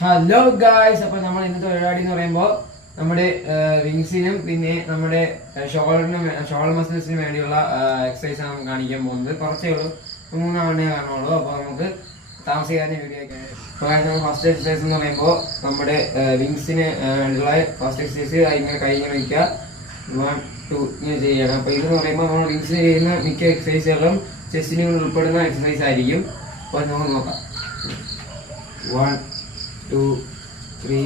Hello guys, അപ്പൊ നമ്മൾ ഇന്നത്തെ പരിപാടി എന്ന് പറയുമ്പോൾ നമ്മുടെ വിങ്സിനും പിന്നെ നമ്മുടെ ഷോൾഡർ മസിൽസിനും വേണ്ടിയുള്ള എക്സസൈസ് ആണ് കാണിക്കാൻ പോകുന്നത്. കുറച്ചേ ഉള്ളൂ, 3 എണ്ണേ കാണുള്ളൂ. അപ്പൊ നമുക്ക് താമസിക്കാതെ വീഡിയോ ഒക്കെ ഫസ്റ്റ് എക്സസൈസ് എന്ന് പറയുമ്പോൾ നമ്മുടെ വിങ്സിന് ഉള്ള ഫസ്റ്റ് എക്സസൈസ് ഇങ്ങനെ കൈ ഇങ്ങനെ വയ്ക്കുക, 1 2 ഇങ്ങനെ ചെയ്യണം. അപ്പൊ ഇതെന്ന് പറയുമ്പോൾ നമ്മൾ വിങ്സിന് ചെയ്യുന്ന മിക്ക എക്സസൈസുകളും ചെസ്റ്റിന് ഉൾപ്പെടുന്ന എക്സസൈസ് ആയിരിക്കും. അപ്പോൾ നമുക്ക് നോക്കാം. 1 2 3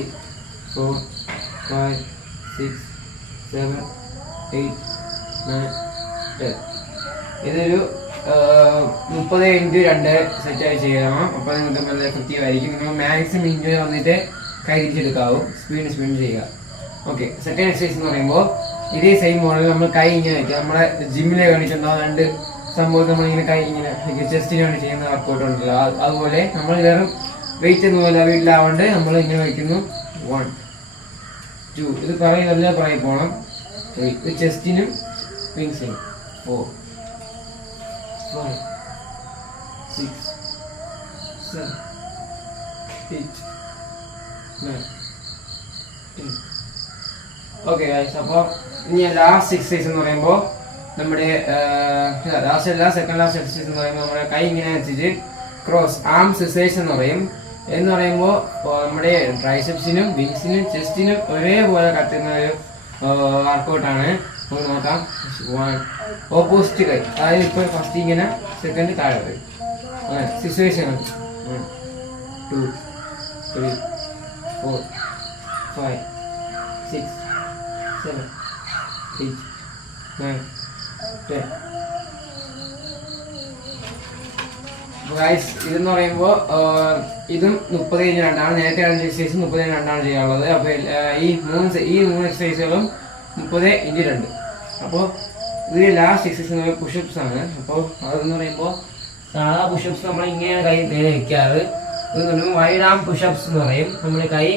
4 5 6 7 8 9 10. ഇതൊരു 30x2 സെറ്റായി ചെയ്യണം. അപ്പോൾ നിങ്ങൾക്ക് നല്ല എഫക്റ്റീവ് ആയിരിക്കും. നിങ്ങൾ മാക്സിമം ഇഞ്ചുറി വന്നിട്ട് കൈ തിരിച്ചെടുക്കാവും. സ്പീഡ് ചെയ്യുക. ഓക്കെ, സെക്കൻഡ് എക്സസൈസ് എന്ന് പറയുമ്പോൾ ഇതേ സെയിം മോഡൽ നമ്മൾ കൈ ഇങ്ങനെ വയ്ക്കുക. നമ്മുടെ ജിമ്മിലെ കാണിച്ചിട്ടുണ്ടാവും 2 സംഭവം. നമ്മളിങ്ങനെ കൈ ഇങ്ങനെ ചെസ്റ്റിന് വേണ്ടി ചെയ്യുന്ന വർക്കൗട്ട് ഉണ്ടല്ലോ, അതുപോലെ നമ്മൾ വെറും വെയിറ്റ് ഒന്നുമല്ല വീട്ടിലാവണ്ട് നമ്മൾ ഇങ്ങനെ വയ്ക്കുന്നു. 1 2 ഇത് നല്ല പോകണം. ഇത് ചെസ്റ്റിനും വിങ്സിനും. 4 5 6 7 8 9 10. ഓക്കെ ഗൈസ്, അപ്പോൾ ഇനി ലാസ്റ്റ് എക്സസൈസ് എന്ന് പറയുമ്പോൾ നമ്മുടെ സെക്കൻഡ് ലാസ്റ്റ് എക്സസൈസ് എന്ന് പറയുമ്പോൾ നമ്മുടെ കൈ ഇങ്ങനെ വെച്ചിട്ട് ക്രോസ് ആംസ് എക്സസൈസ് എന്ന് പറയുമ്പോൾ നമ്മുടെ ട്രൈസെപ്സിനും വിങ്സിനും ചെസ്റ്റിനും ഒരേപോലെ കത്തുന്ന ഒരു വർക്കൗട്ടാണ്. നമുക്ക് നോക്കാം. 1 ഓപ്പോസിറ്റ് കൈ, അതായത് ഇപ്പോൾ ഫസ്റ്റ് ഇങ്ങനെ, സെക്കൻഡ് താഴെ വരും. അങ്ങനെ സിറ്റുവേഷൻ 1 2 3 4 5 6 7 8 9 10. ഇതെന്ന് പറയുമ്പോൾ ഇതും 30x2 നേരത്തെ എക്സസൈസ് 30x2 ചെയ്യാനുള്ളത്. അപ്പോൾ ഈ മൂന്ന് എക്സസൈസുകളും 30x2. അപ്പോൾ ഇതിൽ ലാസ്റ്റ് എക്സസൈസ് എന്ന് പറയുമ്പോൾ പുഷപ്സ് ആണ്. അപ്പോൾ അതെന്ന് പറയുമ്പോൾ സാധാ പുഷപ്സ് നമ്മൾ ഇങ്ങനെ കൈ നേരെ വയ്ക്കാറ്. ഇതെന്ന് പറയുമ്പോൾ വൈഡ് ആം പുഷപ്സ് എന്ന് പറയും. നമ്മൾ കൈ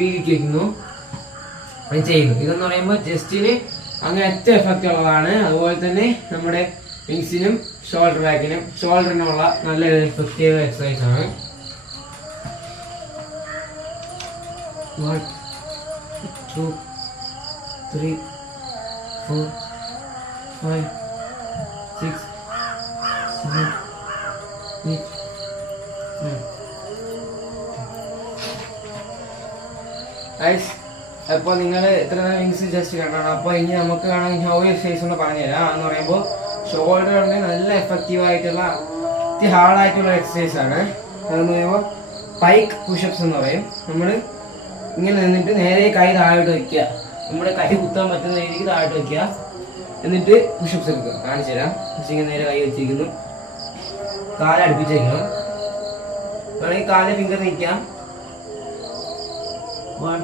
വീതിക്ക് വയ്ക്കുന്നു, ചെയ്യുന്നു. ഇതെന്ന് പറയുമ്പോൾ ചെസ്റ്റിന് അങ്ങനെ ഏറ്റവും എഫക്റ്റ് ഉള്ളതാണ്. അതുപോലെ തന്നെ നമ്മുടെ വിങ്സിനും ഷോൾഡർ ബാക്കിനും ഷോൾഡറിനുള്ള നല്ലൊരു എഫക്റ്റീവ് എക്സസൈസ് ആണ്. 1 2 3 4 5 6 7 8 9. അപ്പോൾ നിങ്ങൾ എത്ര വിങ്സ് ജസ്റ്റ് കണ്ടാണ്. അപ്പോൾ ഇനി നമുക്ക് വേണമെങ്കിൽ ഒരു എക്സസൈസ് ഒന്ന് പറഞ്ഞുതരാം. എന്ന് പറയുമ്പോൾ ഷോൾഡറിന് നല്ല എഫക്റ്റീവ് ആയിട്ടുള്ള ഹാർഡായിട്ടുള്ള എക്സസൈസ് ആണ്. അതെന്ന് പറയുമ്പോൾ പൈക്ക് പുഷപ്സ് എന്ന് പറയും. നമ്മൾ ഇങ്ങനെ നിന്നിട്ട് നേരെ കൈ താഴോട്ട് വയ്ക്കുക, നമ്മുടെ കൈ കുത്താൻ പറ്റുന്ന രീതിക്ക് താഴോട്ട് വയ്ക്കുക, എന്നിട്ട് പുഷപ്സ് എടുക്കുക. കാണിച്ചു തരാം. ഇങ്ങനെ നേരെ കൈ വെച്ചിരിക്കുന്നു, കാലടുപ്പിച്ച് വയ്ക്കണം. വേണമെങ്കിൽ കാലിലെ ഫിംഗർ നിൽക്കാം. 1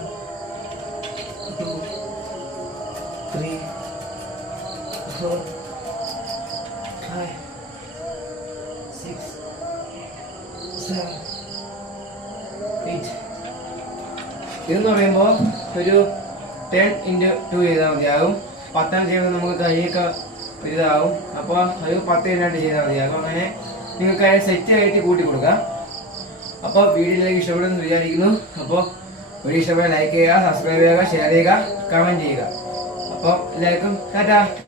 2 3 4 5 6 7 8. ഇതെന്ന് പറയുമ്പോൾ ഒരു 10x2 ചെയ്താൽ മതിയാകും. 10 ചെയ്യുമ്പോൾ നമുക്ക് കൈയൊക്കെ ഇതാവും. അപ്പോൾ ഒരു 10x2 ചെയ്താൽ മതിയാകും. അങ്ങനെ നിങ്ങൾക്ക് സെറ്റ് ആയിട്ട് കൂട്ടി കൊടുക്കാം. അപ്പോൾ വീഡിയോയിലേക്ക് ഇഷ്ടപ്പെടുമെന്ന് വിചാരിക്കുന്നു. അപ്പോൾ വീഡിയോ ഇഷ്ടപ്പെട്ടാൽ ലൈക്ക് ചെയ്യുക, സബ്സ്ക്രൈബ് ചെയ്യുക, ഷെയർ ചെയ്യുക, കമൻറ്റ് ചെയ്യുക. അപ്പോൾ എല്ലാവർക്കും ടാറ്റാ.